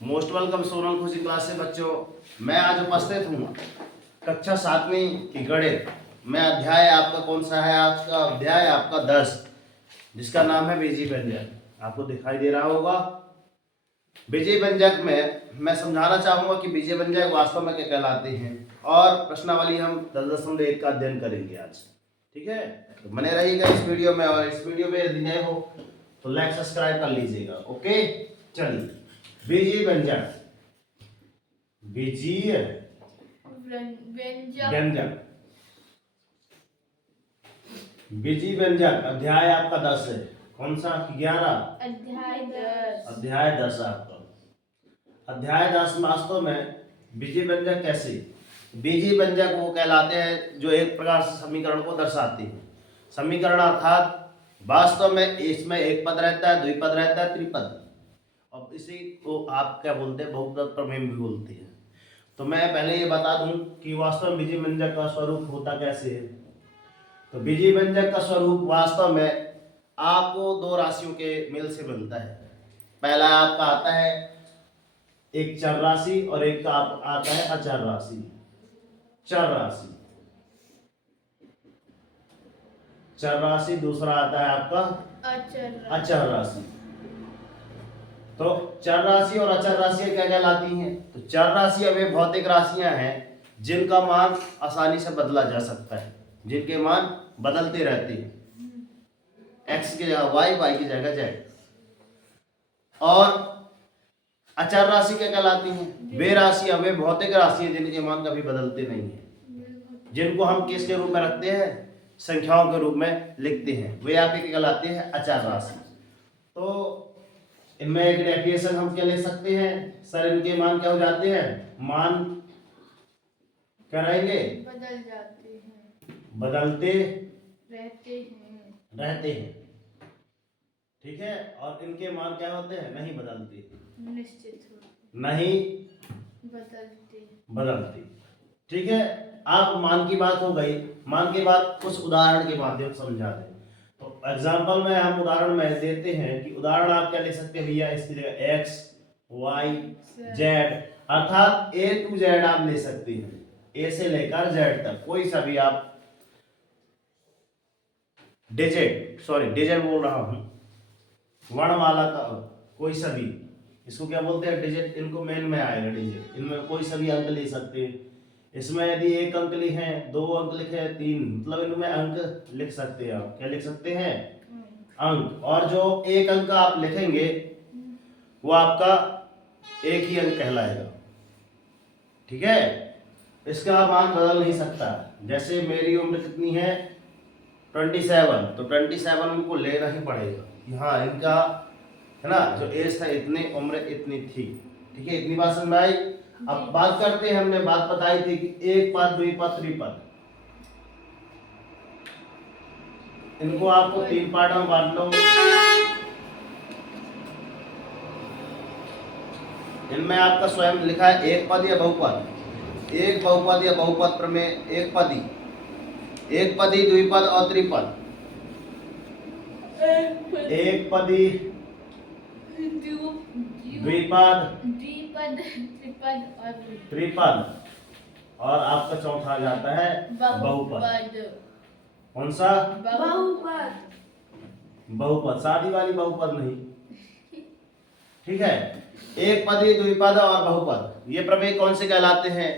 Most welcome Sonal खुशी class से बच्चों। मैं आज उपस्थित हूँ कक्षा 7वीं की गणित में। अध्याय आपका कौन सा है? आज का अध्याय आपका 10, जिसका नाम है बीजीय व्यंजक। आपको दिखाई दे रहा होगा। बीजीय व्यंजक में मैं समझाना चाहूंगा कि बीजीय व्यंजक वास्तव में क्या कहलाते हैं, और प्रश्नावली हम 10.1 का अध्ययन करेंगे आज। ठीक है, तो बने रहिएगा इस वीडियो में, और इस वीडियो में यदि नए हो तो लाइक सब्सक्राइब कर लीजिएगा। ओके, चलिए। बीजीय व्यंजक, बीजीय व्यंजक, बीजीय व्यंजक अध्याय आपका 10 है। कौन सा? 11। अध्याय 10 आपका। अध्याय 10 वास्तव में बीजीय व्यंजक कैसे? बीजीय व्यंजक वो कहलाते हैं जो एक प्रकार से समीकरण को दर्शाते हैं। समीकरण अर्थात वास्तव में इसमें एक पद रहता है, द्विपद रहता है, त्रिपद। अब इसी को आप क्या बोलते हैं? बहुपद प्रमेय भी बोलते हैं। तो मैं पहले ये बता दूं कि वास्तव में बीजीय व्यंजक का स्वरूप होता कैसे है। तो बीजीय व्यंजक का स्वरूप वास्तव में आपको दो राशियों के मेल से मिलता है। पहला आपका आता है एक चर राशि, और एक का आता है अचर राशि। चर राशि, चर राशि। दूसरा आता है आपका अचर राशि। तो चर राशि और अचर राशि क्या कहलाती हैं? तो चर राशियां वे भौतिक राशियां हैं जिनका मान आसानी से बदला जा सकता है, जिनके मान बदलते रहते हैं। एक्स की जगह वाई, वाई की जगह जेड। और अचर राशि क्या कहलाती हैं? वे राशियां, वे भौतिक राशियां जिनके मान कभी बदलते नहीं है, जिनको हम किसके रूप में रखते हैं? संख्याओं के रूप में लिखते हैं। वे आपके क्या कहलाते हैं? अचर राशि। तो इनमें एक डेफिनेशन हम क्या ले सकते हैं? सर इनके मान क्या हो जाते हैं? मान क्या रहेंगे? बदल जाते हैं, बदलते रहते हैं। ठीक है, और इनके मान क्या होते हैं? नहीं बदलते, निश्चित होते, नहीं बदलते। ठीक है, आप मान की बात हो गई। मान के बाद कुछ उदाहरण के माध्यम से समझा दें। तो एग्जांपल में हम उदाहरण में देते हैं कि उदाहरण आप क्या ले सकते हैं भैया? इसकी जगह एक्स, वाई, जेड, अर्थात ए टू जेड आप ले सकते हैं। ए से लेकर जेड तक कोई सा भी आप डिजिट बोल रहा हूं, वर्णमाला का कोई सा भी, इसको क्या बोलते हैं? डिजिट। इनको मेन में आएगा डिजिट। इनमें कोई सा भी अंक ले सकते हैं। इसमें यदि एक अंक लिखे हैं, दो अंक लिखे हैं, तीन, मतलब इनमें अंक लिख सकते हैं। आप क्या लिख सकते हैं? अंक। और जो एक अंक आप लिखेंगे वो आपका एक ही अंक कहलाएगा। ठीक है, इसका मान बदल नहीं सकता। जैसे मेरी उम्र कितनी है? 27। तो 27 उनको लेना ही पड़ेगा कि हाँ इनका है ना, जो एज था इतनी, उम्र इतनी थी। ठीक है, इतनी बात समझ में आई। अब बात करते हैं, हमने बात बताई थी कि एक पद, द्विपद, त्रिपद, इनको आपको 3 पार्ट में बांट लो। इनमें आपका स्वयं लिखा है एक पद या बहुपद। एक बहुपद या बहुपद प्रमेय, एक पदी, एक पदी, द्विपद और त्रिपद। एक पदी, द्विपद, त्रिपद, और आपका चौथा आ जाता है बहुपद। कौन सा? बहुपद, शादी वाली बहुपद नहीं। ठीक है, एक पदी, द्विपद और बहुपद, ये प्रमेय कौन से कहलाते हैं?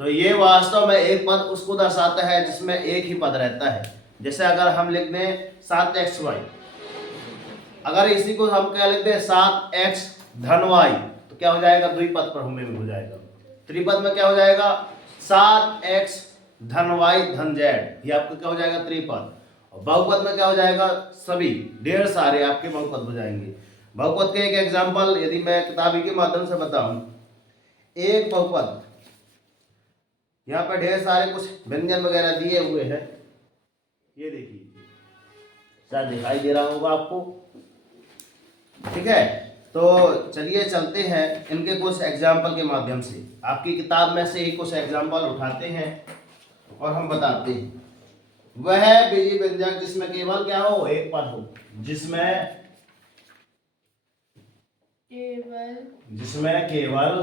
तो ये वास्तव में एक पद उसको दर्शाता है जिसमें एक ही पद रहता है। जैसे अगर हम लिख दें 7xy, अगर इसी को हम क्या लिख दें 7x धन y, तो क्या हो जाएगा? द्विपद प्रमेय में हो जाएगा। त्रिपद में क्या हो जाएगा? 7x धन y धन z, ये आपका क्या हो जाएगा? त्रिपद। और बहुपद में क्या हो जाएगा? सभी ढेर सारे आपके बहुपद हो जाएंगे। बहुपद के एक एग्जांपल यदि मैं किताबी के माध्यम से बताऊं, एक बहुपद, यहाँ पर ढेर सारे कुछ व्यंजन वगैरह दिए हुए हैं। ये देखिए, शायद दिखाई दे रहा होगा आपको। ठीक है, तो चलिए चलते हैं इनके कुछ एग्जाम्पल के माध्यम से। आपकी किताब में से ही कुछ एग्जाम्पल उठाते हैं और हम बताते हैं। वह बीजीय व्यंजक जिसमें केवल क्या हो? एक पद हो, जिसमें केवल जिसमें केवल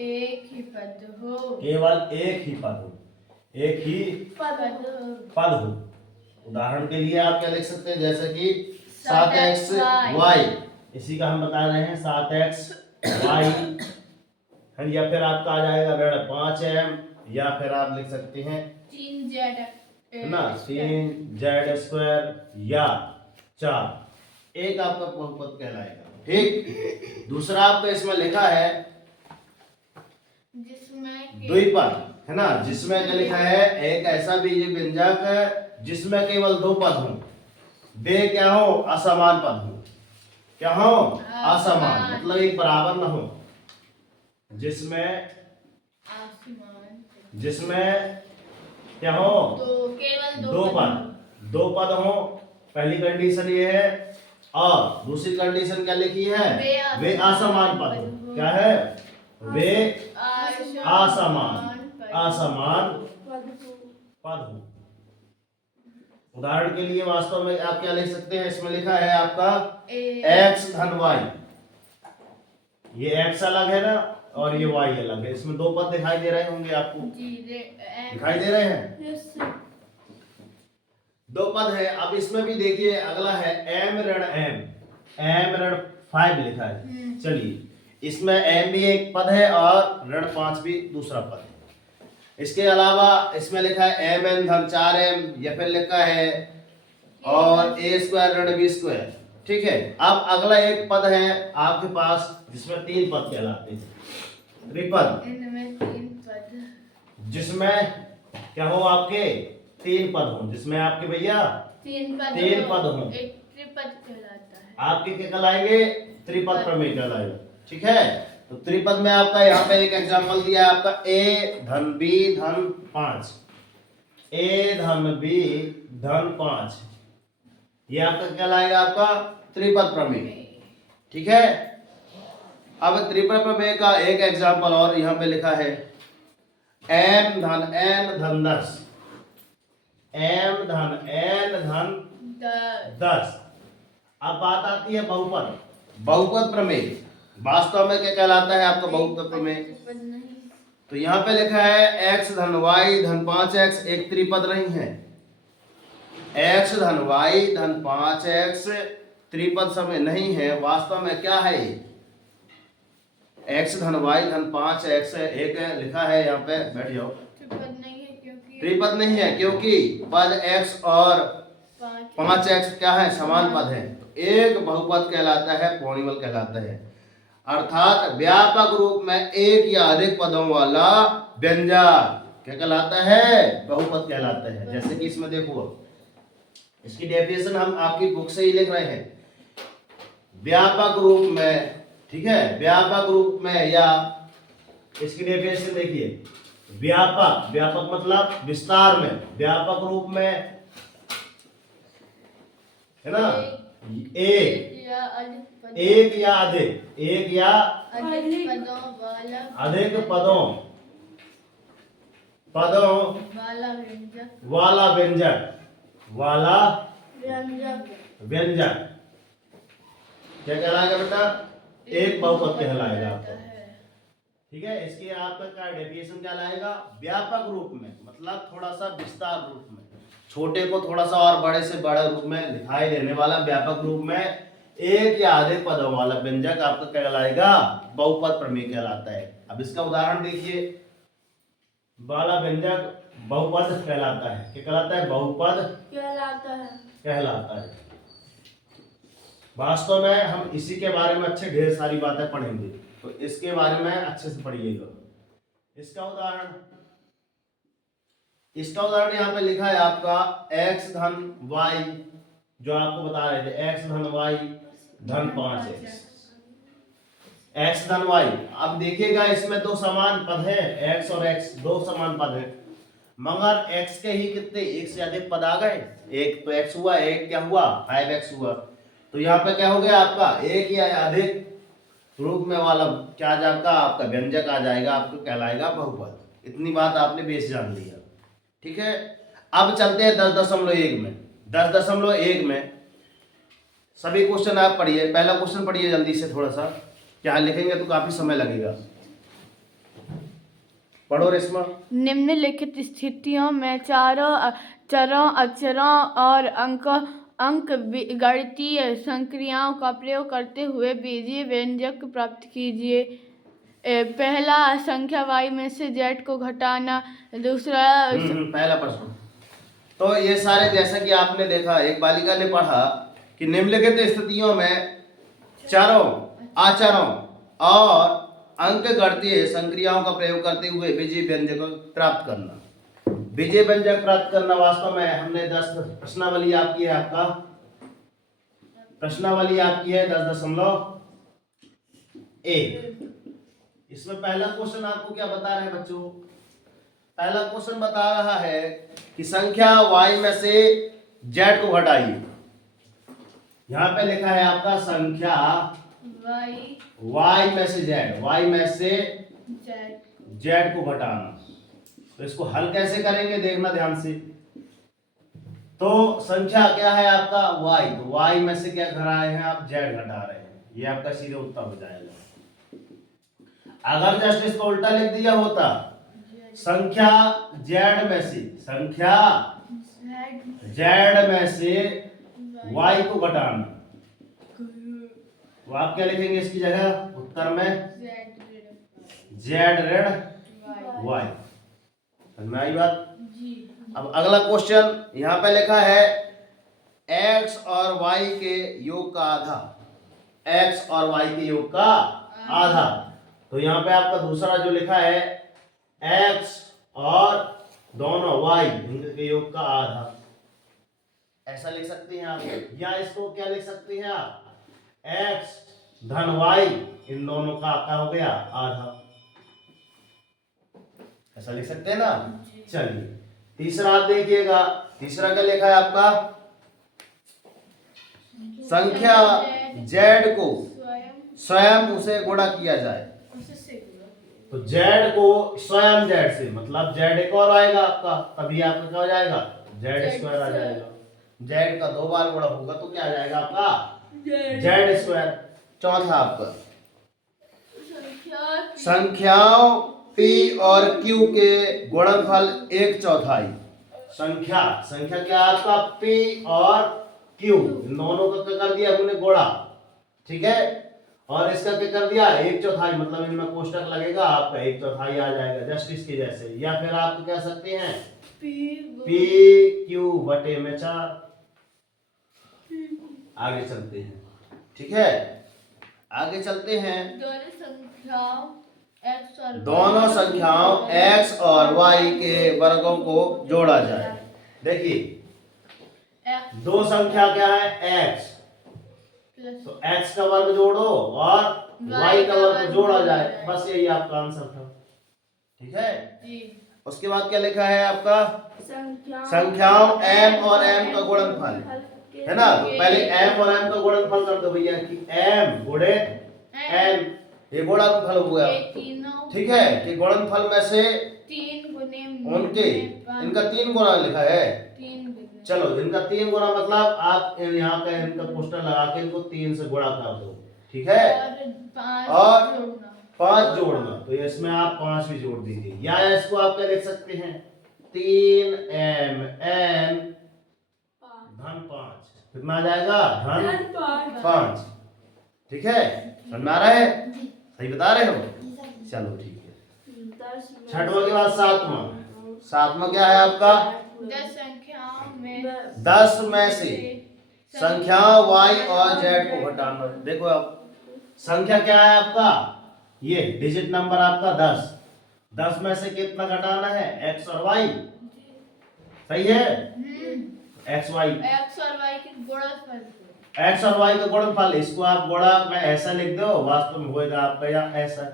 एक ही पद हो। केवल एक ही पद हो, एक ही पद पद हो। उदाहरण के लिए आप क्या लिख सकते हैं, जैसे कि 7x 7xy, इसी का हम बता रहे हैं 7xy है, या फिर आपका आ जाएगा ऋण 5m, या फिर आप लिख सकते हैं 3z है ना 3z² या 4, एक आपका बहुपद कहलाएगा। ठीक, दूसरा आपका इसमें लिखा है जिसमें द्विपद है ना, जिसमें क्या लिखा है, एक ऐसा बीजीय व्यंजक जिसमें केवल दो पद हो, वे क्या हो, असमान पद हो। क्या हो, असमान, मतलब एक बराबर ना हो। जिसमें जिसमें क्या हो, तो केवल दो पद हो, पहली कंडीशन ये है। और दूसरी कंडीशन क्या लिखी है, वे असमान पद हो। क्या है, वे असमान पद हो। उदाहरण के लिए वास्तव में आप क्या लिख सकते हैं, इसमें लिखा है आपका x धन y, ये x अलग है ना और ये y अलग है, इसमें दो पद दिखाई दे रहे होंगे आपको, दिखाई दे रहे हैं, दो पद है। अब इसमें भी देखिए अगला है m ऋण 5 लिखा है। चलिए, इसमें m भी एक पद है और ऋण 5 भी दूसरा पद है। इसके अलावा इसमें लिखा है mn धन 4m, या फिर लिखा है और a² ऋण b²। ठीक है, अब अगला एक पद है आपके पास जिसमें तीन पद कहलाते हैं, त्रिपद। इनमें 3 पद, जिसमें क्या हो, आपके तीन पद हो, जिसमें आपके भैया 3 पद हो, एक त्रिपद कहलाता है। आपके क्या कहलाएंगे, त्रिपद प्रमेय कहलाएगा। ठीक है, तो त्रिपद में आपका यहाँ पे एक एग्जांपल दिया है आपका a धन b धन 5, a धन b धन 5, ये आपका कहलाएगा आपका त्रिपद प्रमेय। ठीक है, अब त्रिपद प्रमेय का एक एग्जांपल और यहाँ पे लिखा है m धन n धन 10, m धन n धन 10। अब बात आती है बहुपद प्रमेय। वास्तव में क्या कहलाता है आपका बहुपद प्रमेय, तो यहाँ पे लिखा है x धन y धन 5x एक त्रिपद नहीं है, x धन y धन 5x त्रिपद समय नहीं है। वास्तव में क्या है, x धन y धन 5x एक लिखा है, यहाँ पे बैठ जाओ, त्रिपद नहीं है क्योंकि पद x और 5x क्या है, समान पद है, तो एक बहुपद कहलाता है, पौणिमल कहलाता है। अर्थात व्यापक रूप में एक या अधिक पदों वाला व्यंजक क्या कहलाता है, बहुपद कहलाता है। जैसे कि इसमें देखो, इसकी डेफिनेशन हम आपकी बुक से ही लिख रहे हैं, व्यापक रूप में। ठीक है, व्यापक रूप में, या इसकी डेफिनेशन देखिए, व्यापक मतलब विस्तार में, व्यापक रूप में है ना, एक या अधिक, एक या अधिक पदों वाला व्यंजक क्या कहलाएगा बेटा, एक बहुपद कहलाएगा आपका। ठीक है, इसके आपका क्या डेफिनेशन क्या लाएगा, व्यापक रूप में मतलब थोड़ा सा विस्तार रूप में, छोटे को थोड़ा सा और बड़े से बड़े रूप में दिखाई देने वाला, व्यापक रूप में एक या अधिक पदों वाला व्यंजक आपका कहलाएगा बहुपद प्रमेय कहलाता है। अब इसका उदाहरण देखिए, वाला व्यंजक बहुपद कहलाता है, क्या कहलाता है, बहुपद कहलाता है। वास्तव में हम इसी के बारे में अच्छे ढेर सारी बातें पढ़ेंगे, तो इसके बारे में अच्छे से पढ़िएगा। इसका उदाहरण यहाँ पे लिखा है आपका x धन y, जो आपको बता रहे थे x धन y धन 5x, x धन y। अब देखिएगा इसमें दो समान पद है, x और x दो समान पद है, मगर x के ही कितने, एक से अधिक पद आ गए, एक तो x हुआ, एक क्या हुआ 5x हुआ, तो यहाँ पे क्या हो गया आपका एक या अधिक रूप में वाला क्या आ जाएगा, आपका व्यंजक आ जाएगा, आपको कहलाएगा बहुपद। इतनी बात आपने बेस जान लिया। ठीक है, अब चलते हैं 10.1 में। 10.1 में सभी क्वेश्चन आप पढ़िए, पहला क्वेश्चन पढ़िए जल्दी से थोड़ा सा। यहाँ लिखेंगे तो काफी समय लगेगा। पढ़ो रेशमा। निम्नलिखित स्थितियों में चारों चरों अक्षरों और अंक गणितीय संक्रियाओं का प्रयोग करते हुए बीजीय व्यंजक प्राप्त कीजिए। पहला, संख्या y में से z को घटाना। दूसरा, पहला प्रश्न। तो ये सारे जैसा कि आपने देखा, एक बालिका ने पढ़ा कि निम्नलिखित स्थितियों में चारों आचरों और अंक गणितीय संक्रियाओं का प्रयोग करते हुए बीजीय व्यंजक प्राप्त करना। बीजीय व्यंजक प्राप्त करना वास्तव में हमने 10 प्रश्नावली आपकी है, आपका प्रश्नावली आपकी है 10.1। इसमें पहला क्वेश्चन आपको क्या बता रहे हैं बच्चों? पहला क्वेश्चन बता रहा है कि संख्या y में से z को घटाइए। यहाँ पे लिखा है आपका संख्या y में से z को घटाना। तो इसको हल कैसे करेंगे देखना ध्यान से। तो संख्या क्या है आपका y, तो y में से क्या घटा रहे हैं आप? z घटा रहे हैं। ये आपका सीधे उत्तर हो जाएगा। अगर जस्ट इसको उल्टा लिख दिया होता, संख्या z में से y को घटाना, तो आप क्या लिखेंगे इसकी जगह उत्तर में? z ऋण y। समझ में आई बात? अब अगला क्वेश्चन यहाँ पे लिखा है x और y के योग का आधा। x और y के योग का आधा। तो यहाँ पे आपका दूसरा जो लिखा है x और दोनों y इनके योग का आधा, ऐसा लिख सकते हैं आप। या इसको क्या लिख सकते हैं आप? x धन y इन दोनों का क्या हो गया? आधा। ऐसा लिख सकते हैं ना। चलिए तीसरा आप देखिएगा। तीसरा क्या लिखा है आपका? संख्या z को स्वयं उसे गुणा किया जाए। तो z को स्वयं z से, मतलब z एक और आएगा आपका, तभी आपका क्या हो जाएगा? z स्क्वायर आ जाएगा। z का 2 बार गुणा होगा तो क्या आ जाएगा आपका? z square. चौथा आपका संख्याओं p और q के गुणनफल 1/4। संख्या क्या है आपका? p और q, इन दोनों का क्या कर दिया हमने? गुणा। ठीक है। और इसका क्या कर दिया? 1/4, मतलब इनमें कोष्टक लगेगा आपका 1/4 आ जाएगा, जस्ट इसके जैसे। या फिर आप कह सकते हैं p q बटे में 4। आगे चलते हैं। ठीक है, आगे चलते हैं। दोनों संख्याओं x और y के वर्गों को जोड़ा जाए। देखिए दो संख्या क्या है? x, तो x का वर्ग जोड़ो और y का वर्ग जोड़ा जाए, बस यही आपका आंसर था। ठीक है। उसके बाद क्या लिखा है आपका? संख्याओं m और m का गुणनफल, है ना। तो पहले m और m का गुणनफल कर दो भैया कि m गुणे n, ये गुणनफल हो गया। ठीक है, कि गुणनफल में से 3 गुने उनके, इनका 3 गुना लिखा है। चलो इनका 3 गुना मतलब आप यहाँ का इनका कोष्टक लगा के इनको 3 से गुणा कर दो। ठीक है। और 5 जोड़ना, तो इसमें आप 5 भी जोड़ दीजिए। या इसको आप क्या लिख सकते हैं? 3m n धन 5, कितना आ जाएगा? धन 5। ठीक है, समझ में आ रहा है? सही बता रहे हो? चलो ठीक है। छठवां के बाद सातवां क्या है आपका? 10 में से संख्याओं y और z को घटाना। देखो अब संख्या क्या है आपका? ये डिजिट नंबर आपका 10। 10 में से कितना घटाना है? x और y। सही है? x और y का गुणनफल, इसको आप गुणा में ऐसा लिख दो, वास्तव में होएगा आपका या ऐसा,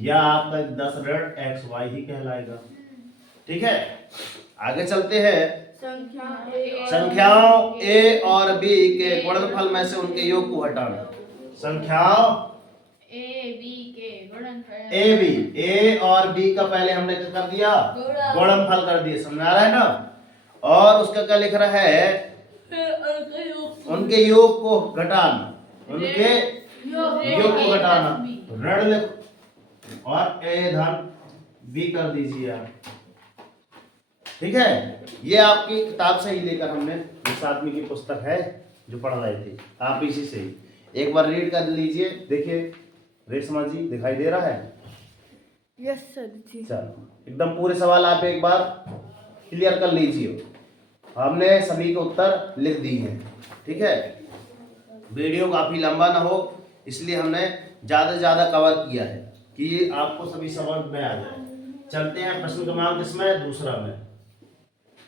या आपका 10 ऋण xy ही कहलाएगा। ठीक है, आगे चलते हैं। संख्याओं a और b के गुणनफल में से उनके योग को हटाना। संख्याओं a और b का पहले हमने क्या कर दिया? गुणनफल कर दिया। समझ आ रहा है ना। और उसका क्या लिख रहा है? उनके योग को घटाना। उनके योग को घटाना, ऋण लिखो और ए धन बी कर दीजिए आप। ठीक है, ये आपकी किताब से ही लेकर हमने, इस आदमी की पुस्तक है जो पढ़ रहे थे, आप इसी से ही एक बार रीड कर लीजिए। देखिए रेशमा जी दिखाई दे रहा है? यस सर जी। चलो एकदम पूरे सवाल आप एक बार क्लियर कर लीजिए। हमने सभी के उत्तर लिख दिए हैं। ठीक है, वीडियो काफी लंबा ना हो इसलिए हमने ज्यादा से ज्यादा कवर किया है कि आपको सभी समझ में आ जाए। चलते हैं प्रश्न क्रमांक इसमें दूसरा में।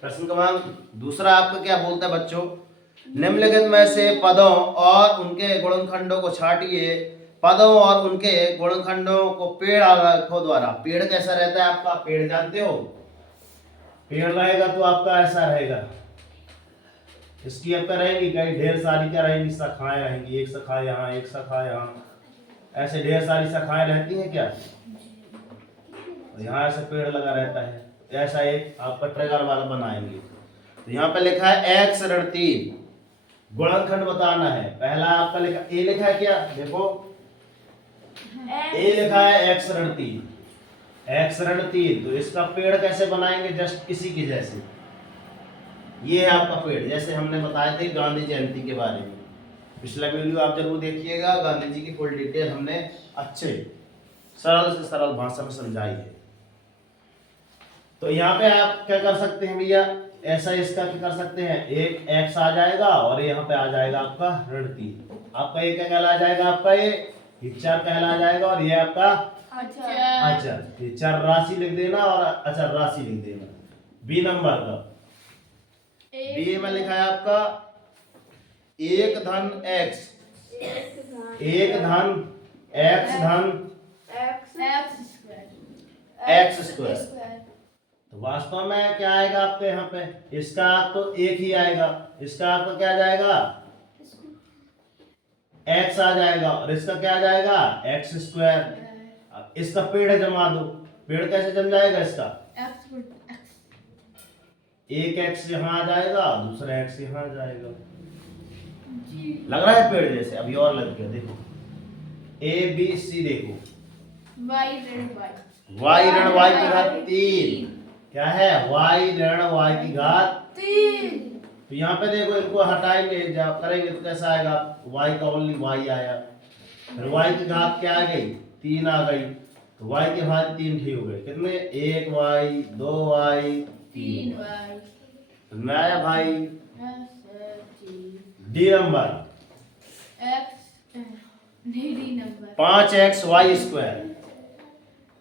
प्रश्न क्रमांक दूसरा आपका क्या बोलता है बच्चों? निम्नलिखित में से पदों और उनके गुणनखंडों को छांटिए। पदों और उनके गुणनखंडों को पेड़ आलेखों द्वारा। पेड़ कैसा रहता है आपका? पेड़ जानते हो? पेड़ रहेगा तो आपका ऐसा रहेगा, इसकी आपका रहेगी कई ढेर सारी क्या रहेंगी? शाखाएं रहेंगी, एक शाखा यहाँ, एक शाखा यहाँ, ऐसे ढेर सारी शाखाएं रहती हैं क्या? यहाँ ऐसे पेड़ लगा रहता है, ऐसा एक आपका ट्रेगर वाला बनाएंगे। तो यहाँ पे लिखा है x ऋण 3, गुणनखंड बताना है। पहला आपका लिखा ए, लिखा है क्या? देखो ए लिखा है x ऋण 3, x ऋण 3। तो इसका पेड़ कैसे बनाएंगे? जस्ट इसी की जैसे, ये है आपका पेड़, जैसे हमने बताए थे गांधी जयंती के बारे में। पिछला वीडियो आप जरूर देखिएगा, गांधी जी की फुल डिटेल हमने अच्छे सरल से सरल भाषा में समझाई है। तो यहाँ पे आप क्या कर सकते हैं भैया? ऐसा इसका क्या कर सकते हैं? एक x आ जाएगा और यहाँ पे आ जाएगा आपका ऋण 3। आपका ये क्या कहला जाएगा? आपका ये चर कहला जाएगा और ये आपका अचर। ये चर राशि लिख देना और अचर राशि लिख देना। बी नंबर का, बी में लिखा है आपका एक धन x, एक धन x धन x स्क्वायर। तो वास्तव में क्या आएगा आपके यहाँ पे? इसका आप तो एक ही आएगा, इसका आपका क्या जाएगा? x आ जाएगा और इसका क्या आ जाएगा? x square. इसका पेड़ जमा दो, पेड़ कैसे जम जाएगा इसका? एक x यहाँ आ जाएगा, दूसरा x यहाँ आ जाएगा। लग रहा है पेड़ जैसे? अभी और लग गया, देखो a b c, देखो y ऋण y की घात 3। क्या है? y ऋण y की घात 3। तो यहाँ पे देखो इनको हटाएंगे जब करेंगे तो कैसा आएगा? y का ओनली y आया, फिर y की घात क्या आ गई? 3 आ गई। तो y की घात 3 ठीक हो गए। कितने? 1y 2y 3y। नया भाई D number 5x y square,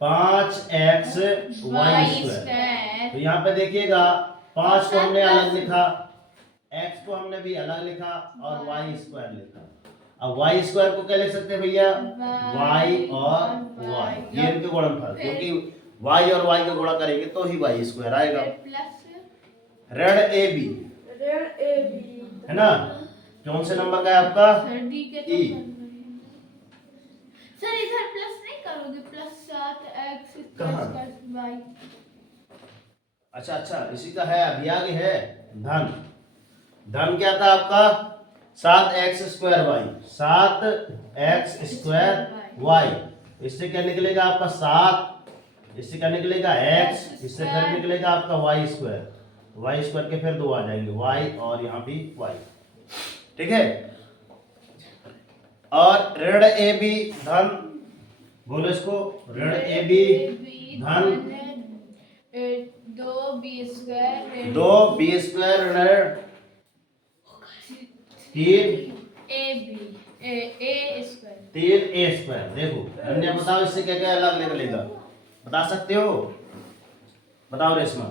5x y square. तो यहाँ पे देखिएगा 5 को हमने अलग लिखा, x को हमने भी अलग लिखा और y स्क्वायर लिखा। अब y स्क्वायर को क्या लिख सकते हैं भैया? y और y, ये इनके गुणनफल, क्योंकि y और y का गुणा करेंगे तो ही y स्क्वायर आएगा। ऋण ए बी है ना? कौन से नंबर का है आपका? ई। सर इधर प्लस नहीं करोगे? Plus 7x plus y। अच्छा इसी का है, अभी आगे है धन। धन क्या था आपका? 7x square y, 7x square y। इससे क्या निकलेगा आपका? 7, इससे क्या निकलेगा? x, इससे फिर निकलेगा आपका y स्क्वायर। y स्क्वायर के फिर 2 आ जाएंगे, y और यहाँ भी y। ठीक है, और ऋण ए बी धन, बोलो इसको, ऋण ए बी धन 2b स्क्वायर 2b स्क्वायर ऋण 3a स्क्वायर। देखो अन्य बताओ इससे क्या क्या अलग निकलेगा? बता सकते हो? बताओ रेशमा।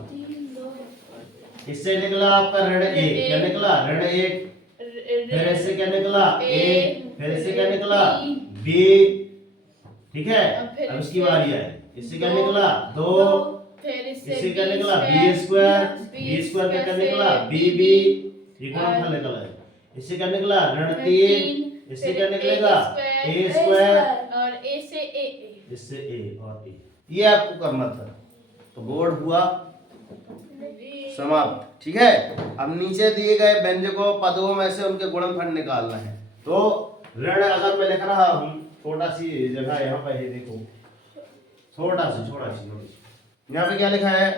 इससे निकला आपका ऋण ए, क्या निकला? ऋण 1। फिर इससे क्या निकला? a। फिर इससे क्या निकला? b। ठीक है, अब इसकी बारी है। इससे क्या निकला? 2। इससे क्या निकला? b square. b स्क्वायर का क्या निकला? bb। ये गुणनफल निकला है। इससे क्या निकला? ऋण 3। इससे क्या निकलेगा? a स्क्वायर और a से a। इससे a और a। ये आपको करना था। तो बोर्ड हुआ समाप्त। ठीक है, अब नीचे दिए गए व्यंजकों पदों में से उनके गुणनफल निकालना है। तो ऋण अगर मैं लिख रहा हूं, छोटा सी जगह यहाँ पे है, देखो छोटा सी यहाँ पे क्या लिखा है,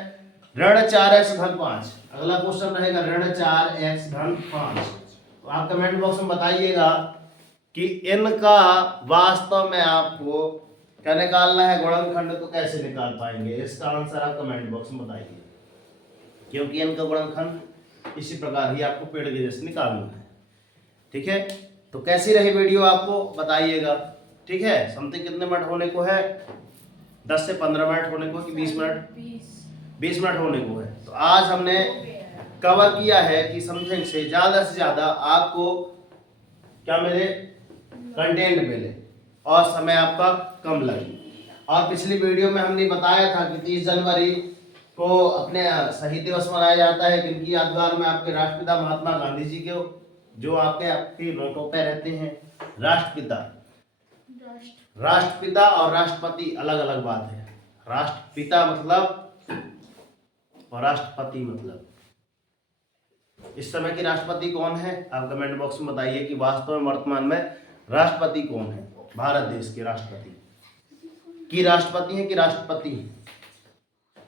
ऋण 4x धन 5। अगला क्वेश्चन रहेगा ऋण 4x धन 5। तो आप कमेंट बॉक्स में बताइएगा कि इनका वास्तव में आपको क्या निकालना है, गुणनखंड, तो कैसे निकाल पाएंगे। इसका आंसर आप कमेंट बॉक्स में बताइए, क्योंकि इनका गुणनखंड इसी प्रकार ही आपको पेड़ के जैसे निकालना है। ठीक है, तो कैसी रही वीडियो आपको बताइएगा। ठीक है, समथिंग कितने मिनट होने को है, 10 से 15 मिनट होने को कि 20 मिनट, 20 मिनट होने को है। तो आज हमने कवर किया है कि समथिंग से ज्यादा आपको क्या मिले, कंटेंट मिले और समय आपका कम लगे। और पिछली वीडियो में हमने बताया था कि 30 जनवरी को अपने शहीद दिवस मनाया जाता है, किनकी यादगार में, आपके राष्ट्रपिता महात्मा गांधी जी के, जो आपके नोटों पे रहते हैं। राष्ट्रपिता और राष्ट्रपति अलग अलग बात है। राष्ट्रपिता मतलब और राष्ट्रपति मतलब। इस समय की राष्ट्रपति कौन है, आप कमेंट बॉक्स में बताइए कि वास्तव में वर्तमान में राष्ट्रपति कौन है। भारत देश के राष्ट्रपति की राष्ट्रपति है कि राष्ट्रपति।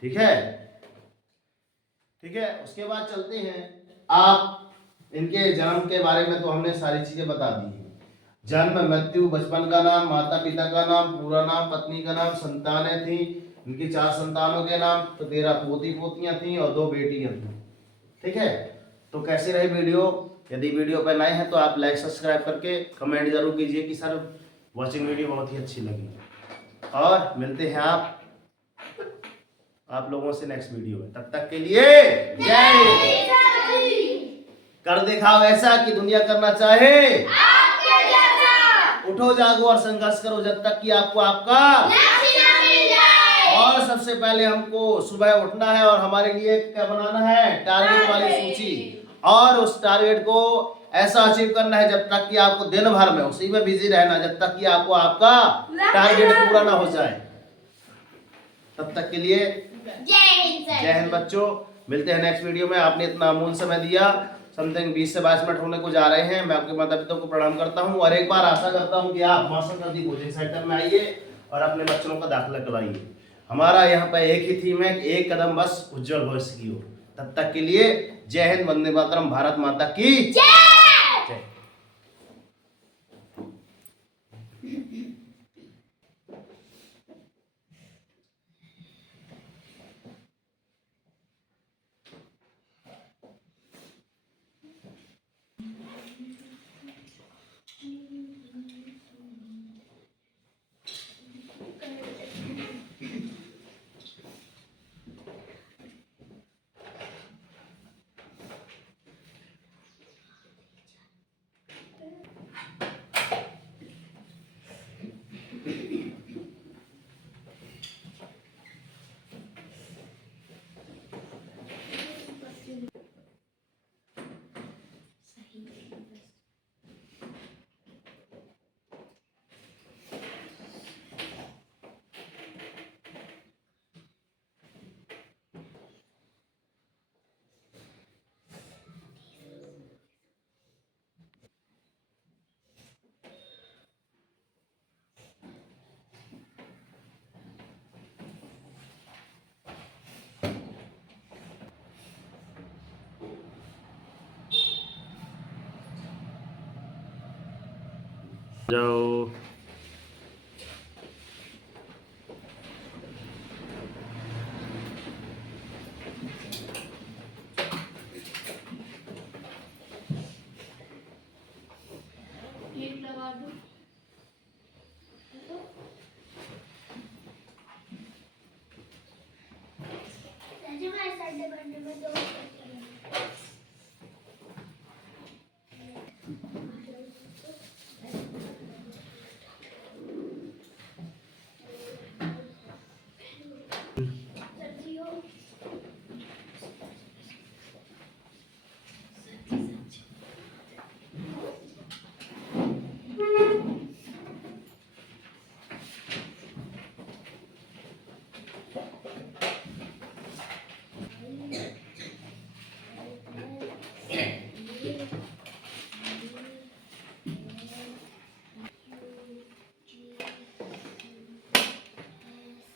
ठीक है, ठीक है। उसके बाद चलते हैं, आप इनके जन्म के बारे में तो हमने सारी चीजें बता दी हैं। जन्म, मृत्यु, बचपन का नाम, माता पिता का नाम, पूरा नाम, पत्नी का नाम, संतानें थी, इनकी 4 संतानों के नाम, तो 13 पोती पोतियां थी और 2 बेटियां थी। ठीक है, तो कैसी रही वीडियो। यदि वीडियो पर नए हैं तो आप लाइक सब्सक्राइब करके कमेंट जरूर कीजिए कि सर वॉचिंग वीडियो बहुत ही अच्छी लगी। और मिलते हैं आप लोगों से नेक्स्ट वीडियो में। तब तक के लिए जय हिंद। कर दिखाओ ऐसा कि दुनिया करना चाहे आपके जैसा। उठो जागो और संघर्ष करो जब तक कि आपको आपका लक्ष्य मिल जाए। और सबसे पहले हमको सुबह उठना है और हमारे लिए क्या बनाना है, टारगेट वाली सूची। और उस टारगेट को ऐसा अचीव करना है जब तक कि आपको दिन भर में उसी में बिजी रहना, जब तक कि आपको आपका टारगेट पूरा ना हो जाए। तब तक के लिए जय हिंद बच्चों। मिलते हैं नेक्स्ट वीडियो में। आपने इतना अमूल्य समय दिया, समथिंग 20 से 22 मिनट होने को जा रहे हैं। मैं आपके माता पिता को प्रणाम करता हूं और एक बार आशा करता हूं कि आप मास्टर नदी कोचिंग सेंटर में आइए और अपने बच्चों का दाखिला करवाइए। हमारा यहाँ पे एक ही थीम है, एक कदम बस उज्जवल भविष्य की ओर। तब तक के लिए जय हिंद, वंदे मातरम, भारत माता की जय। जाओ। लगा दो। संजय भाई, संडे में